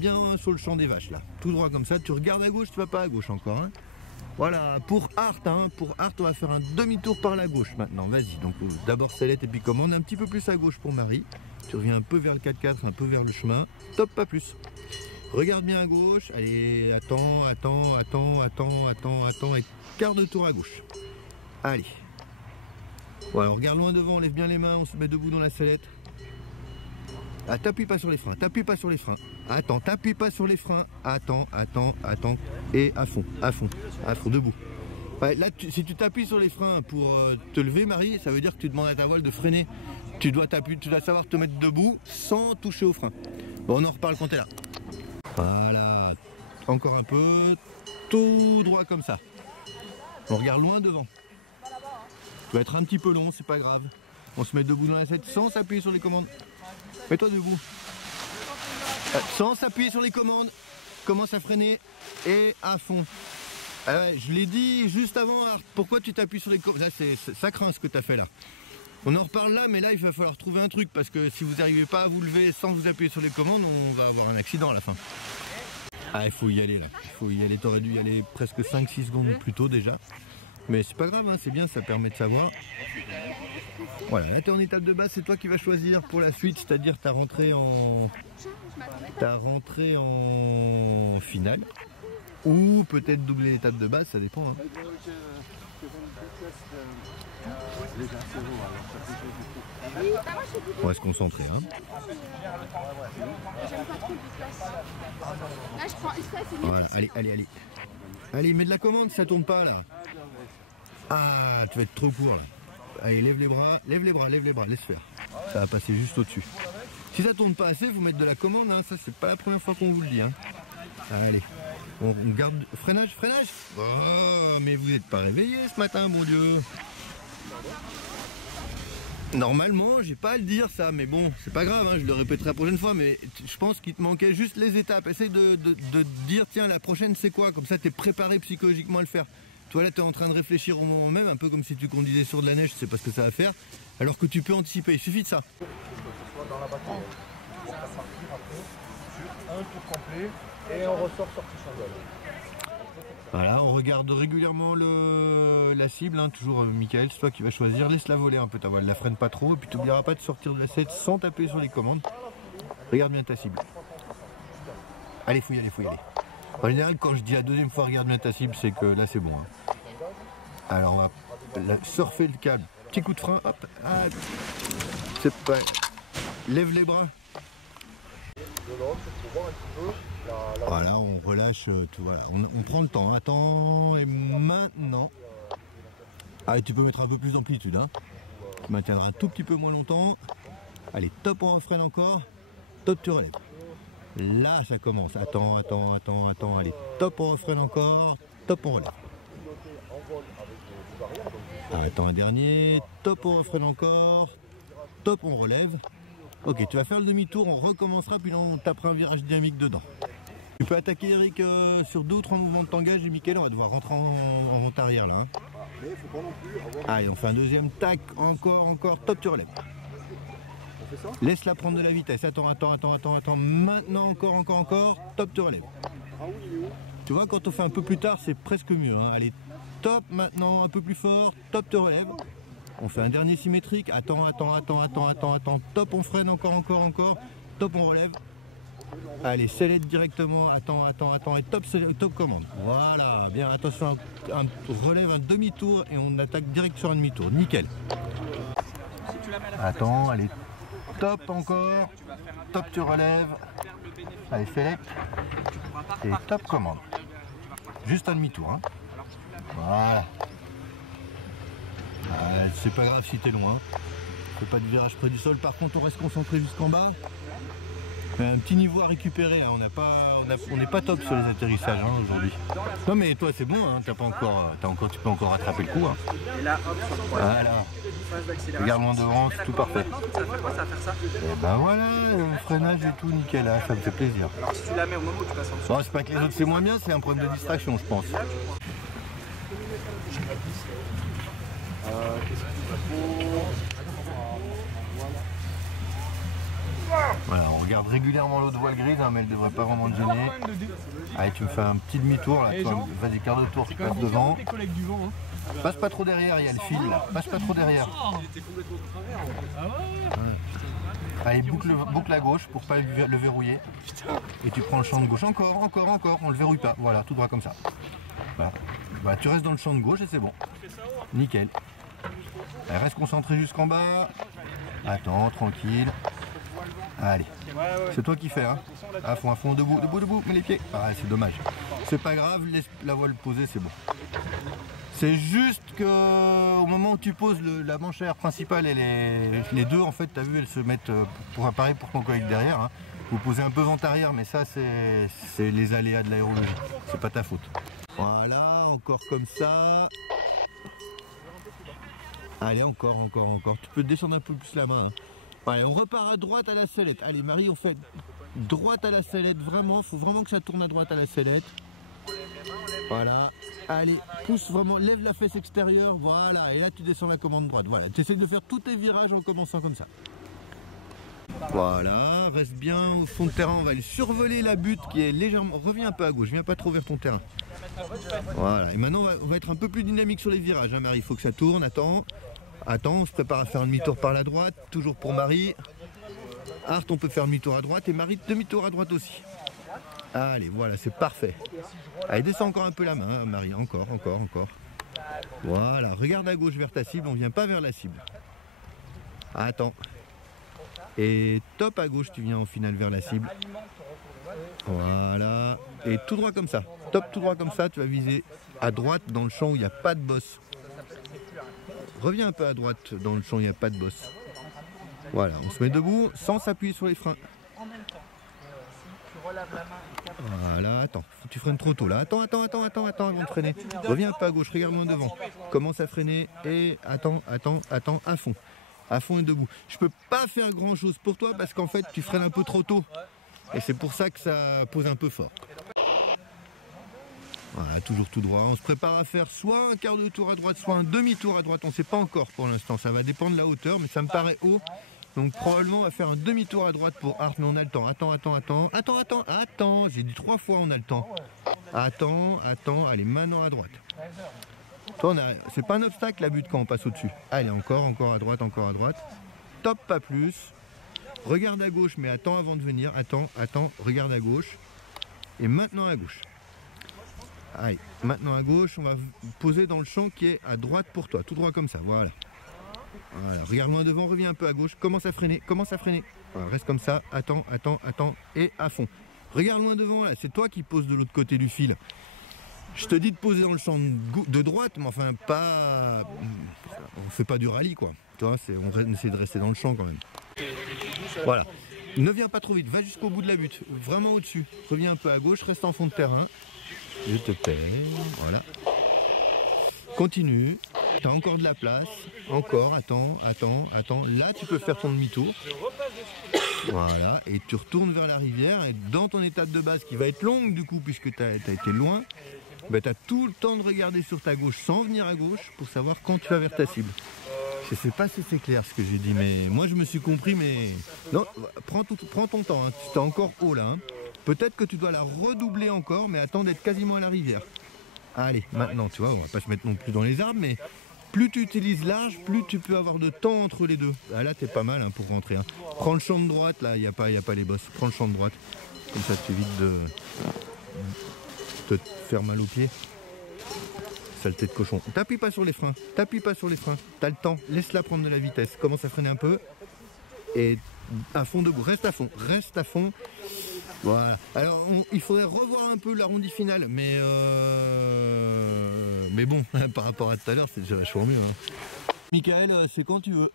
bien sur le champ des vaches là. Tout droit comme ça, tu regardes à gauche, tu vas pas à gauche encore. Hein. Voilà, pour Art, on va faire un demi-tour par la gauche maintenant. Vas-y, donc d'abord sellette et puis commande, un petit peu plus à gauche pour Marie. Tu reviens un peu vers le 4x4, un peu vers le chemin. Top, pas plus. Regarde bien à gauche. Allez, attends, et quart de tour à gauche. Allez. Voilà, on regarde loin devant, on lève bien les mains, on se met debout dans la sellette. Ah, t'appuies pas sur les freins, Attends, t'appuies pas sur les freins. Attends. Et à fond, debout. Ouais, là, si tu t'appuies sur les freins pour te lever, Marie, ça veut dire que tu demandes à ta voile de freiner. Tu dois savoir te mettre debout sans toucher au frein. Bon, on en reparle quand t'es là. Voilà, encore un peu, tout droit comme ça. On regarde loin devant. Tu vas être un petit peu long, c'est pas grave. On se met debout dans la sellette sans s'appuyer sur les commandes. Mets-toi debout. Sans s'appuyer sur les commandes. Commence à freiner et à fond. Ah ouais, je l'ai dit juste avant, Art. Pourquoi tu t'appuies sur les commandes? Là, ça craint ce que tu as fait là. On en reparle là, mais là, il va falloir trouver un truc. Parce que si vous n'arrivez pas à vous lever sans vous appuyer sur les commandes, on va avoir un accident à la fin. Ah, il faut y aller là. Il faut y aller. T'aurais dû y aller presque 5-6 secondes plus tôt déjà. Mais c'est pas grave, hein, c'est bien, ça permet de savoir. Voilà, là t'es en étape de base, c'est toi qui vas choisir pour la suite, c'est-à-dire ta rentrée en finale. Ou peut-être doubler l'étape de base, ça dépend. Hein. On va se concentrer. Hein. Voilà, allez. Allez, mets de la commande, ça tourne pas là. Ah, tu vas être trop court là. Allez, lève les bras, laisse faire. Ça va passer juste au-dessus. Si ça tourne pas assez, vous mettez de la commande, hein. Ça c'est pas la première fois qu'on vous le dit. Hein. Allez, on garde... Freinage. Oh, mais vous n'êtes pas réveillé ce matin, mon Dieu. Normalement, j'ai pas à le dire ça, mais bon, c'est pas grave, hein, je le répéterai la prochaine fois, mais je pense qu'il te manquait juste les étapes. Essaye de dire, tiens, la prochaine c'est quoi? Comme ça, tu es préparé psychologiquement à le faire. Toi là, tu es en train de réfléchir au moment même, un peu comme si tu conduisais sur de la neige, tu sais pas ce que ça va faire, alors que tu peux anticiper, il suffit de ça. Un tour complet et on ressort sortie chandelle. Voilà, on regarde régulièrement la cible, hein, toujours Michael, c'est toi qui vas choisir, laisse-la voler un peu ta voile, la freine pas trop, et puis tu n'oublieras pas de sortir de la sellette sans taper sur les commandes. Regarde bien ta cible. Allez, faut y aller. En général, quand je dis la deuxième fois regarde bien ta cible, c'est que là c'est bon. Hein. Alors on va surfer le câble, petit coup de frein, hop, ah, c'est pas... Lève les bras. Voilà, on relâche, tout, voilà. On prend le temps, attends, et maintenant... Allez, tu peux mettre un peu plus d'amplitude, hein. Tu maintiendras un tout petit peu moins longtemps. Allez, top, on freine encore, top, tu relèves. Là, ça commence, attends, allez, top, on freine encore, top, on relève. Attends, un dernier, top, on freine encore, top, on relève. Ok, tu vas faire le demi-tour, on recommencera, puis là on tapera un virage dynamique dedans. Tu peux attaquer Eric sur 2 ou 3 mouvements de tangage et Mickaël, on va devoir rentrer en vente arrière là. Hein. Allez, on fait un deuxième, tac, encore, top, tu relèves. Laisse-la prendre de la vitesse, attends, maintenant encore, top, tu relèves. Tu vois, quand on fait un peu plus tard, c'est presque mieux. Hein. Allez, top, maintenant, un peu plus fort, top, tu relèves. On fait un dernier symétrique, attends, top, on freine encore, top, on relève. Allez, sellette directement, attends, et top commande. Voilà, bien, attention, relève un demi-tour et on attaque direct sur un demi-tour, nickel. Attends, allez, top encore, top, tu relèves. Allez, sellette, et top commande. Juste un demi-tour, hein. Voilà. C'est pas grave si t'es loin. Fais pas de virage près du sol. Par contre, on reste concentré jusqu'en bas. Un petit niveau à récupérer. Hein. On n'est pas top sur les atterrissages hein, aujourd'hui. Non mais toi c'est bon. Hein. Tu peux encore rattraper le coup. Hein. Voilà. Regarde loin devant, c'est tout parfait. Et ben voilà, le freinage et tout nickel. Hein. Ça me fait plaisir. Alors si tu la mets au moment où tu passes en dessous. Bon, c'est pas que les autres c'est moins bien, c'est un problème de distraction, je pense. Qu'est-ce qu'il faut? Voilà, on regarde régulièrement l'autre voile grise, hein, mais elle devrait pas vraiment te gêner. Allez, tu me fais un petit demi-tour là, vas-y, quart de tour, tu passes devant. Passe pas trop derrière, il y a le fil là, passe pas trop derrière. Allez, boucle à gauche pour pas le verrouiller. Et tu prends le champ de gauche, encore, on le verrouille pas, voilà, tout droit comme ça. Voilà. Bah, tu restes dans le champ de gauche et c'est bon. Nickel. Allez, reste concentré jusqu'en bas. Attends, tranquille. Allez, c'est toi qui fais, hein. À fond, debout, mets les pieds. Ah, c'est dommage. C'est pas grave, laisse la voile poser, c'est bon. C'est juste que au moment où tu poses la manchère principale et les deux, en fait, tu as vu, elles se mettent pour pareil pour ton collègue derrière. Hein. Vous posez un peu vent arrière, mais ça, c'est les aléas de l'aérologie. C'est pas ta faute. Voilà, encore comme ça. Allez, encore. Tu peux descendre un peu plus la main. Hein. Allez, on repart à droite à la sellette. Allez, Marie, on fait droite à la sellette. Vraiment, faut vraiment que ça tourne à droite à la sellette. Voilà. Allez, pousse vraiment, lève la fesse extérieure. Voilà, et là, tu descends la commande droite. Voilà, tu essaies de faire tous tes virages en commençant comme ça. Voilà, reste bien au fond de terrain. On va aller survoler la butte qui est légèrement... Reviens un peu à gauche, viens pas trop vers ton terrain. Voilà, et maintenant, on va être un peu plus dynamique sur les virages. Hein, Marie, il faut que ça tourne. Attends, on se prépare à faire un demi-tour par la droite. Toujours pour Marie. Art, on peut faire demi-tour à droite. Et Marie, demi-tour à droite aussi. Allez, voilà, c'est parfait. Allez, descends encore un peu la main, hein, Marie. Encore. Voilà, regarde à gauche vers ta cible. On vient pas vers la cible. Attends. Et top à gauche, tu viens en finale vers la cible. Voilà. Et tout droit comme ça. Top, tout droit comme ça, tu vas viser à droite dans le champ où il n'y a pas de bosse. Reviens un peu à droite dans le champ où il n'y a pas de bosse. Voilà, on se met debout sans s'appuyer sur les freins. Voilà, attends, tu freines trop tôt là. Attends avant de freiner. Reviens un peu à gauche, regarde-moi devant. Commence à freiner et attends, à fond et debout. Je peux pas faire grand chose pour toi parce qu'en fait tu freines un peu trop tôt. Et c'est pour ça que ça pose un peu fort. Voilà, toujours tout droit. On se prépare à faire soit un quart de tour à droite, soit un demi-tour à droite. On ne sait pas encore pour l'instant. Ça va dépendre de la hauteur, mais ça me paraît haut. Donc probablement on va faire un demi-tour à droite pour Art, mais on a le temps. Attends. J'ai dit 3 fois on a le temps. Attends. Allez, maintenant à droite. Toi, c'est pas un obstacle la butte quand on passe au-dessus. Allez, encore à droite. Top, pas plus. Regarde à gauche, mais attends avant de venir. Attends, regarde à gauche. Et maintenant à gauche. Allez, maintenant à gauche, on va poser dans le champ qui est à droite pour toi. Tout droit comme ça, voilà. Voilà, regarde loin devant, reviens un peu à gauche. Commence à freiner. Voilà, reste comme ça. Attends. Et à fond. Regarde loin devant, là. C'est toi qui poses de l'autre côté du fil. Je te dis de poser dans le champ de droite, mais enfin pas... On fait pas du rallye, quoi. Tu vois, on essaie de rester dans le champ quand même. Voilà. Ne viens pas trop vite, va jusqu'au bout de la butte, vraiment au-dessus. Reviens un peu à gauche, reste en fond de terrain. Je te paie, voilà. Continue, tu as encore de la place. Encore, attends. Là, tu peux faire ton demi-tour. Voilà, et tu retournes vers la rivière. Et dans ton étape de base, qui va être longue du coup, puisque tu as été loin, tu as tout le temps de regarder sur ta gauche sans venir à gauche pour savoir quand tu vas vers ta cible. Je sais pas si c'est clair ce que j'ai dit, mais moi je me suis compris, mais... Non, prends ton temps, hein. Tu es encore haut là. Hein. Peut-être que tu dois la redoubler encore, mais attends d'être quasiment à la rivière. Allez, maintenant, tu vois, on va pas se mettre non plus dans les arbres, mais plus tu utilises large, plus tu peux avoir de temps entre les deux. Ah, là, t'es pas mal hein, pour rentrer. Hein. Prends le champ de droite, là, il n'y a pas les bosses. Prends le champ de droite, comme ça tu évites de te faire mal aux pieds. Saleté de cochon. T'appuies pas sur les freins. T'as le temps. Laisse-la prendre de la vitesse. Commence à freiner un peu. Et à fond debout. Reste à fond. Voilà. Alors, il faudrait revoir un peu l'arrondi final. Mais bon, par rapport à tout à l'heure, c'est déjà vachement mieux. Hein. Michael, c'est quand tu veux.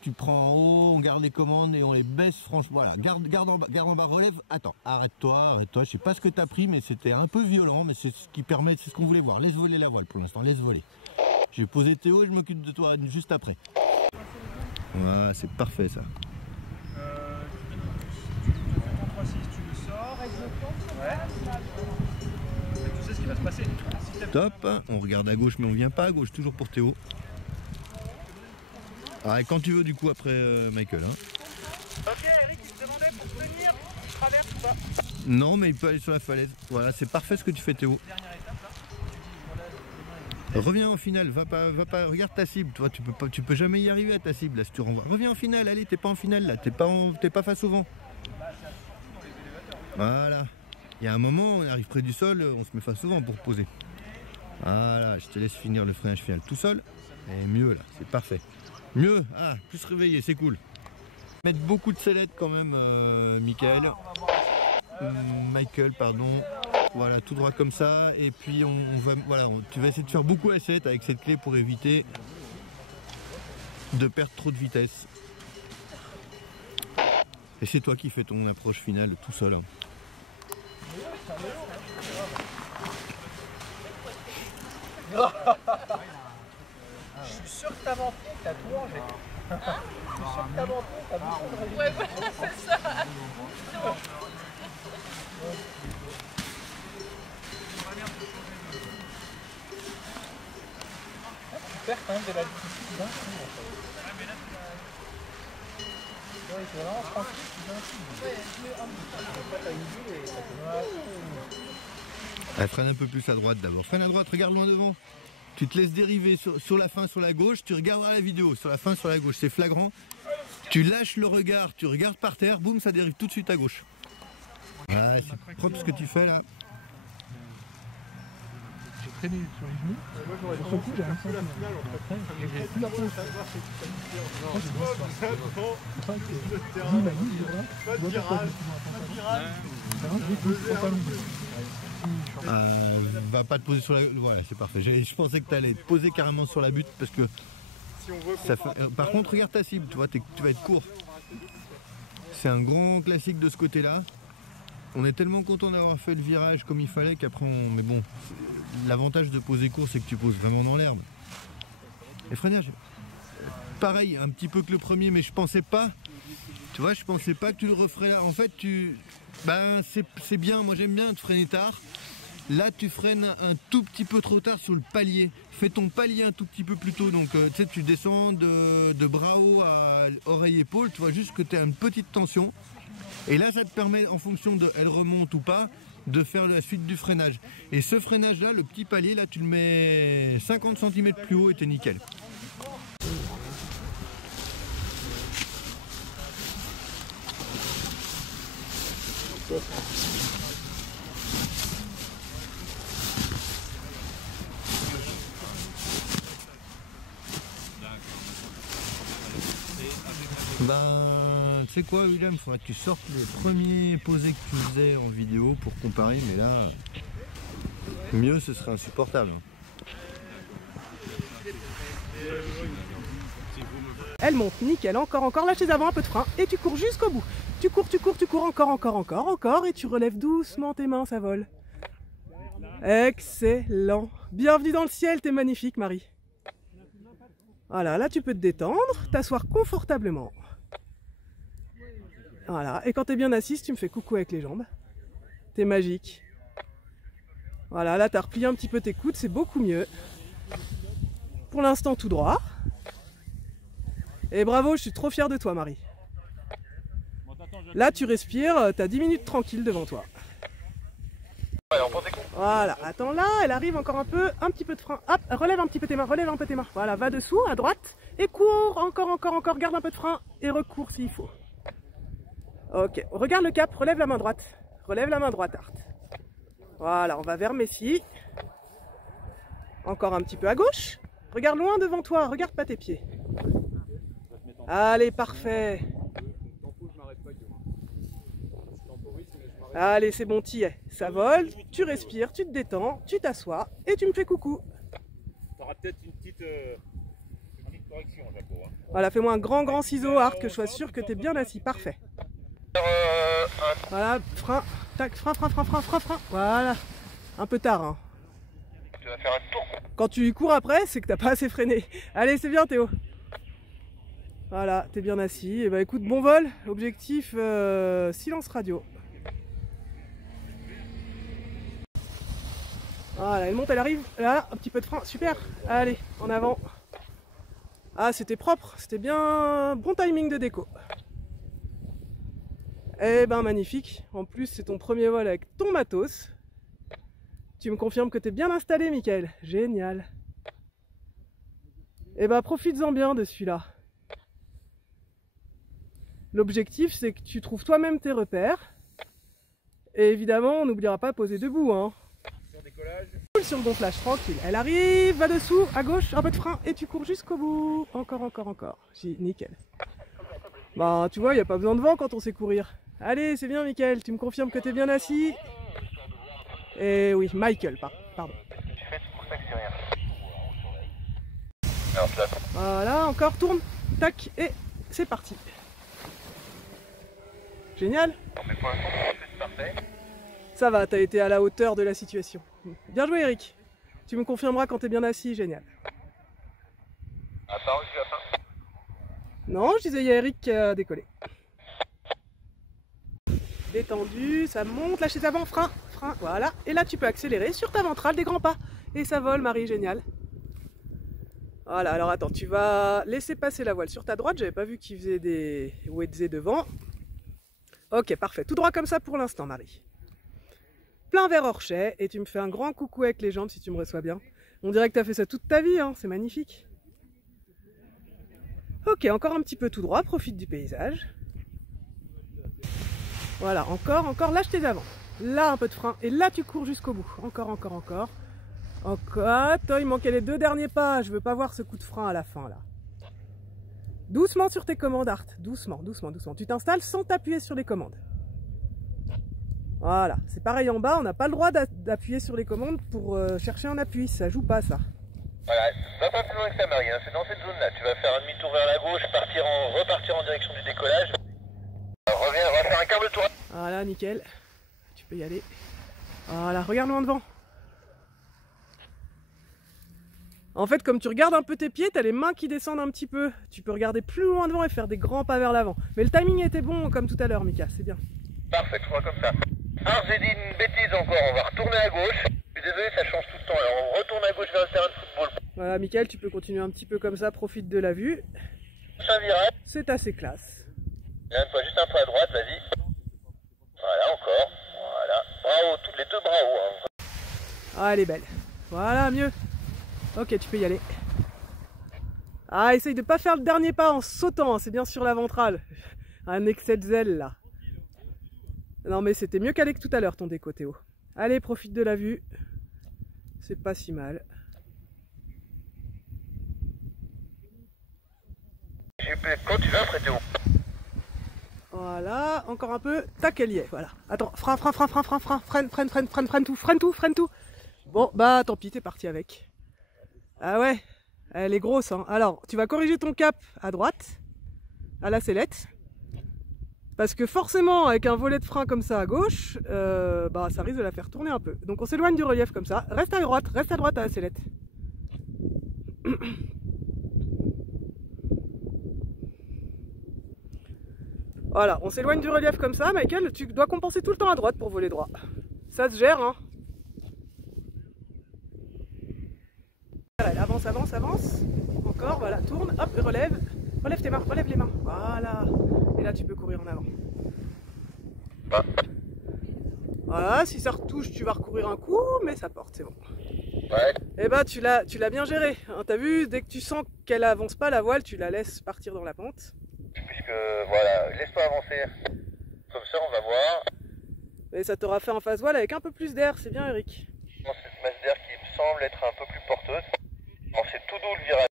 Tu prends en haut, on garde les commandes et on les baisse franchement. Voilà, garde en bas, relève. Attends, arrête-toi. Je sais pas ce que t'as pris, mais c'était un peu violent, mais c'est ce qui permet, c'est ce qu'on voulait voir. Laisse voler la voile pour l'instant, laisse voler. J'ai posé Théo et je m'occupe de toi juste après. Voilà, c'est parfait ça. Tu le sors. Ouais. Tu sais ce qui va se passer. Top, on regarde à gauche, mais on vient pas à gauche, toujours pour Théo. Ah, et quand tu veux du coup après Michael. Hein. Ok Eric, il te demandait fait pour tenir, il traverse ou pas? Non, mais il peut aller sur la falaise. Voilà, c'est parfait ce que tu fais, Théo. Dernière étape là, tu dis voilà, Reviens en finale, va pas, regarde ta cible. Toi, tu peux jamais y arriver à ta cible là si tu renvoies. Reviens en finale, allez, t'es pas en finale là, t'es pas face au vent. Voilà. Il y a un moment, on arrive près du sol, on se met face au vent pour poser. Voilà, je te laisse finir le freinage final tout seul. Et mieux là, c'est parfait. Mieux, ah, plus réveillé, c'est cool. Mettre beaucoup de sellettes quand même, Michael, pardon. Voilà, tout droit comme ça. Et puis tu vas essayer de faire beaucoup à 7 avec cette clé pour éviter de perdre trop de vitesse. Et c'est toi qui fais ton approche finale tout seul. Hein. je suis sûr que t'as menti, t'as tout rangé. Je suis sûr que t'as menti, t'as beaucoup de résultats. Ouais, voilà, c'est ça. Tu perds quand même de la difficulté d'un coup en fait. Ouais, c'est vraiment tranquille, tu d'un coup. Après t'as une bulle et ça te... Elle freine un peu plus à droite d'abord. Freine à droite, regarde loin devant. Tu te laisses dériver sur la fin, sur la gauche. Tu regarderas la vidéo. Sur la fin, sur la gauche, c'est flagrant. Tu lâches le regard, tu regardes par terre. Boum, ça dérive tout de suite à gauche. Ah, c'est propre ce que tu fais là. J'ai traîné sur les genoux. Sur ce coup, j'ai l'impression que j'ai plus la pose. Après, je vois ça. C'est vrai que lui m'a dit, voilà, je vois pourquoi je suis dans la pantalon. Va pas te poser sur la... Voilà, c'est parfait. Je pensais que tu allais te poser carrément sur la butte parce que... Ça fait... Par contre, regarde ta cible, tu vois, tu vas être court. C'est un grand classique de ce côté-là. On est tellement content d'avoir fait le virage comme il fallait qu'après on... Mais bon, l'avantage de poser court, c'est que tu poses vraiment dans l'herbe. Et freinage, pareil, un petit peu que le premier, mais je pensais pas... Tu vois, je pensais pas que tu le referais là. En fait, ben, c'est bien, moi j'aime bien te freiner tard. Là, tu freines un tout petit peu trop tard sur le palier. Fais ton palier un tout petit peu plus tôt. Donc, tu sais, tu descends de bras haut à oreille-épaule. Tu vois juste que tu as une petite tension. Et là, ça te permet, en fonction de elle remonte ou pas, de faire la suite du freinage. Et ce freinage-là, le petit palier, là, tu le mets 50 cm plus haut et t'es nickel. Ben, tu sais quoi, William, il faudrait que tu sortes les premiers posés que tu faisais en vidéo pour comparer, mais là, mieux, ce serait insupportable. Elle monte, nickel, encore, lâche les avant, un peu de frein, et tu cours jusqu'au bout. Tu cours, encore, et tu relèves doucement tes mains, ça vole. Excellent. Bienvenue dans le ciel, t'es magnifique, Marie. Voilà, là tu peux te détendre, t'asseoir confortablement. Voilà, et quand t'es bien assise, tu me fais coucou avec les jambes. T'es magique. Voilà, là t'as replié un petit peu tes coudes, c'est beaucoup mieux. Pour l'instant, tout droit. Et bravo, je suis trop fière de toi, Marie. Là, tu respires, t'as 10 minutes tranquille devant toi. Voilà, attends là, elle arrive encore un petit peu de frein. Hop, relève un petit peu tes mains, Voilà, va dessous, à droite, et cours, encore, garde un peu de frein, et recours s'il faut. Ok, regarde le cap, relève la main droite, Art. Voilà, on va vers Messi. Encore un petit peu à gauche. Regarde loin devant toi, regarde pas tes pieds. Allez, parfait. Allez, c'est bon, t'y es. Ça vole, tu respires, tu te détends, tu t'assois et tu me fais coucou. T'auras peut-être une petite correction, Jaco. Hein. Voilà, fais-moi un grand ciseau, Art, que je sois sûr que t'es bien assis. Parfait. Voilà, frein, tac, frein. Voilà. Un peu tard, hein. Tu vas faire un tour. Quand tu cours après, c'est que t'as pas assez freiné. Allez, c'est bien, Théo. Voilà, t'es bien assis. Et bah écoute, bon vol. Objectif, silence radio. Voilà, elle monte, elle arrive. Là, un petit peu de frein. Super. Allez, en avant. Ah, c'était propre. C'était bien. Bon timing de déco. Eh ben magnifique, en plus c'est ton premier vol avec ton matos. Tu me confirmes que tu es bien installé, Mickaël. Génial. Eh ben profites-en bien de celui-là. L'objectif c'est que tu trouves toi-même tes repères. Et évidemment on n'oubliera pas de poser debout, hein. Sur décollage. Cool sur le gonflage, tranquille. Elle arrive, va dessous, à gauche, un peu de frein et tu cours jusqu'au bout. Encore, encore, encore. Nickel. Bah tu vois, il n'y a pas besoin de vent quand on sait courir. Allez, c'est bien Mickaël, tu me confirmes que tu es bien assis. Et oui, Michael, pardon. Voilà, encore, tourne, tac, et c'est parti. Génial. Ça va, t'as été à la hauteur de la situation. Bien joué Eric. Tu me confirmeras quand t'es bien assis, génial. Non, je disais, il y a Eric qui a décollé. Détendu, ça monte, lâchez avant, frein, voilà. Et là, tu peux accélérer sur ta ventrale des grands pas. Et ça vole, Marie, génial. Voilà, alors attends, tu vas laisser passer la voile sur ta droite. J'avais pas vu qu'il faisait des wedze devant. Ok, parfait. Tout droit comme ça pour l'instant, Marie. Plein vers Orchet. Et tu me fais un grand coucou avec les jambes si tu me reçois bien. On dirait que tu as fait ça toute ta vie, hein. C'est magnifique. Ok, encore un petit peu tout droit. Profite du paysage. Voilà, encore, lâche tes avant. Là, un peu de frein. Et là, tu cours jusqu'au bout. Encore. Encore. Attends, il manquait les 2 derniers pas. Je veux pas voir ce coup de frein à la fin, là. Doucement sur tes commandes, Art. Doucement. Tu t'installes sans t'appuyer sur les commandes. Voilà. C'est pareil en bas. On n'a pas le droit d'appuyer sur les commandes pour chercher un appui. Ça joue pas, ça. Voilà, va pas plus loin que ça, Marie. Hein. C'est dans cette zone-là. Tu vas faire un demi-tour vers la gauche, repartir en direction du décollage. Reviens, on va faire un quart de tour. Voilà, nickel. Tu peux y aller. Voilà, regarde loin devant. En fait, comme tu regardes un peu tes pieds, tu as les mains qui descendent un petit peu. Tu peux regarder plus loin devant et faire des grands pas vers l'avant. Mais le timing était bon, comme tout à l'heure, Mika, c'est bien. Parfait, je crois comme ça. Alors, j'ai dit une bêtise encore. On va retourner à gauche. Je suis désolé, ça change tout le temps. Alors, on retourne à gauche vers le terrain de football. Voilà, Mickaël, tu peux continuer un petit peu comme ça. Profite de la vue. Ça virage. C'est assez classe. Une fois, juste un peu à droite, vas-y. Voilà, encore. Voilà. Bravo, tous les 2 bras hauts. Hein. Ah, elle est belle. Voilà, mieux. Ok, tu peux y aller. Ah, essaye de pas faire le dernier pas en sautant, hein, c'est bien sur la ventrale. Un excès de zèle, là. Non, mais c'était mieux qu'aller que tout à l'heure, ton déco, Théo. Allez, profite de la vue. C'est pas si mal. Quand tu vas, après Théo. Voilà, encore un peu. Tac, elle y est, voilà. Attends, freine tout. Bon, bah tant pis, t'es parti avec. Ah ouais, elle est grosse, hein. Alors, tu vas corriger ton cap à droite, à la sellette. Parce que forcément, avec un volet de frein comme ça à gauche, bah ça risque de la faire tourner un peu. Donc on s'éloigne du relief comme ça. Reste à droite à la sellette. Voilà, on s'éloigne du relief comme ça, Michael. Tu dois compenser tout le temps à droite pour voler droit. Ça se gère, hein. Avance. Encore, voilà, tourne, hop, relève tes mains, relève les mains. Voilà. Et là, tu peux courir en avant. Voilà, si ça retouche, tu vas recourir un coup, mais ça porte, c'est bon. Ouais. Et bah, tu l'as bien géré. Hein, t'as vu, dès que tu sens qu'elle avance pas la voile, tu la laisses partir dans la pente. Puisque, voilà, laisse-toi avancer. Comme ça, on va voir. Mais ça t'aura fait en phase voile avec un peu plus d'air, c'est bien, Eric. Cette masse d'air qui me semble être un peu plus porteuse. Bon, c'est tout doux le virage.